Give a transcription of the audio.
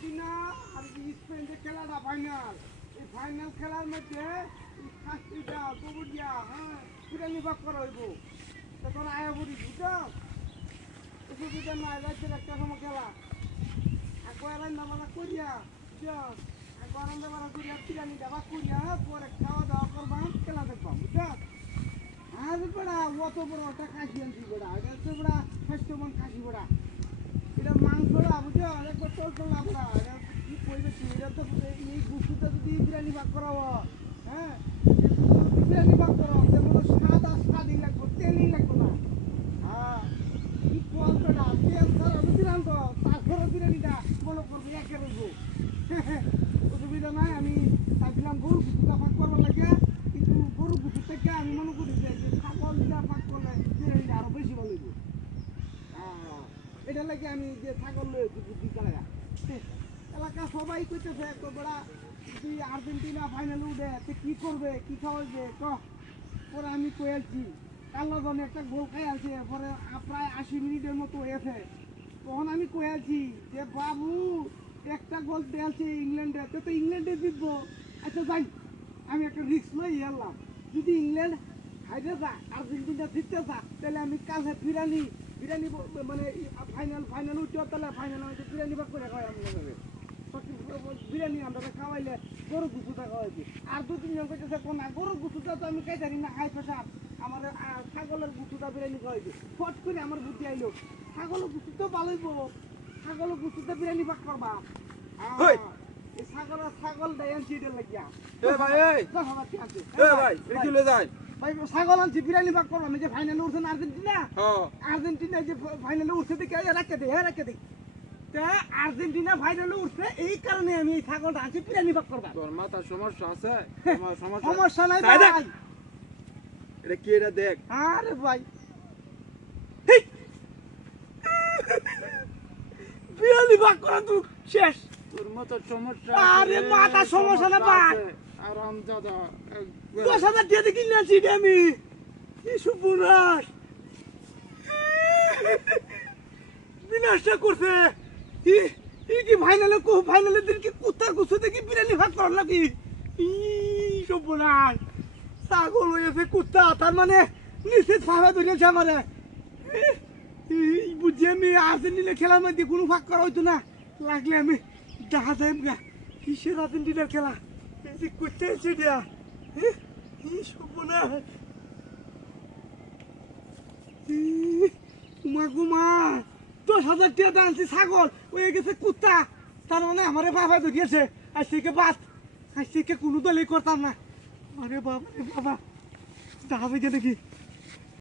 Argentina আর Spain যে খেলাটা final, এই ফাইনাল খেলার মধ্যে শাস্তিটা কবুরিয়া হ্যাঁ পুরানি ভাগ করা হইব। তখন আয়া বলি বুঝছো অসুবিধা নাই, রাজ্যের একটা সময় খেলা একবার রান্না বান্না করিয়া বুঝছো, একবার রান্না বান্না করিয়া বিরিয়ানি ভাগ করিয়া পরে খাওয়া দাওয়া করবা, খেলা দেখবাম বুঝছো। আজ বেড়া অত বড় একটা কাশি আনছি বেড়া, এটা হচ্ছে বেড়া স্বাস্থ্যবান কাশি বেড়া, এটা মাংসটা বুঝছো একবার চল চল না বেড়া, এটা কি করবে কি, এটা তো এই গুসুটা যদি বিরিয়ানি ভাগ করা হয় হ্যাঁ বিরিয়ানি ভাগ করা যেমন স্বাদ আর স্বাদই লাগবে, তেলই লাগবে না। হ্যাঁ কি কল বেড়া, তেল ছাড়া বিরিয়ানি তো তারপরে বিরিয়ানিটা মনে করবো একে রইব। অসুবিধা নাই, আমি চাইছিলাম গরুর গুসুটা ভাগ করবার লাগে, কিন্তু গরুর গুসুর থেকে আমি মনে করি যে ছাগল দিলা ভাগ করলে বিরিয়ানিটা আরো বেশি ভালো হইব। এটা লাগে আমি যে ছাগল লয়েছি বুদ্ধি চালাইয়া এলাকা সবাই কইতেছে তো বড়া যদি আর্জেন্টিনা ফাইনালে উঠে তো কি করবে কি খাওয়াইবে ক। পরে আমি কয়েছি কালো জনে একটা গোল খাই আছে, পরে প্রায় 80 মিনিটের মতো হয়েছে, তখন আমি কয়েছি যে বাবু একটা গোল দিয়েছে ইংল্যান্ডে, তো ইংল্যান্ডে জিতবো। আচ্ছা যাই আমি একটা রিস্ক লই এলাম, যদি ইংল্যান্ড হাইরে যা আর্জেন্টিনা জিততে যা তাহলে আমি কাছে বিরিয়ানি মানে ফাইনাল উঠতে তাহলে ফাইনাল হয়তো বিরিয়ানি ভাগ করে খাওয়াই আমি বিরিয়ানি আমরা খাওয়াইলে গরু গুছুটা খাওয়াইছি। আর 2-3 জন কইতেছে কোন গরুর গুছুটা তো আমি খাইতারি না, হাই প্রেশার আমার ছাগলের গুছুটা বিরিয়ানি খাওয়াইছি। ফট করে আমার বুদ্ধি আইলো ছাগলের গুছু তো ভালোইব, ছাগলের গুছুটা বিরিয়ানি ভাগ করবা। এই ছাগল দেয় আনছি এটা লাগিয়া ভাই ছাগল আনছি বিরিয়ানি ভাগ করলাম, যে ফাইনালে উঠছে না আর্জেন্টিনা, আর্জেন্টিনা যে ফাইনালে উঠছে দেখে রাখতে দে আর্জেন্টিনা ফাইনালে উঠছে এই কারণে আমি এই ছাগলটা আনছি বিরিয়ানি ভাগ করবা। তোর মাথার সমস্যা আছে? সমস্যা নাই ভাই, এটা কি এটা দেখ। আরে ভাই বিরিয়ানি ভাগ করা তো শেষ, তোর মাথার সমস্যা। আরে মাথা সমস্যা না ভাই, আরাম দাদা 10,000 দিয়ে দেখি নিয়েছি আমি, কি সুপুরাস বিনাশটা করছে। কি ফাইনালের দিন কি কুত্তার গুছো দেখি বিরিয়ানি ভাগ করার লাগি, সুপুরাস ছাগল হয়েছে কুত্তা, তার মানে নিশ্চিত ফাঁকা ধরেছে আমারে। বুঝছি আমি আর্জেন্টিনা খেলার মধ্যে কোনো ভাগ করা হইতো না, লাগলে আমি দেখা যাই গা কিসের আর্জেন্টিনার খেলা করতে এসে দিয়া ঘুমা 10,000 টাকা আনছি ছাগল হয়ে গেছে কুত্তা, তার মানে আমার বাবা ধরিয়েছে। আজ থেকে বাদ, আজ থেকে কোনো দলই করতাম না। আরে বাবা রে বাবা দেখা দেখি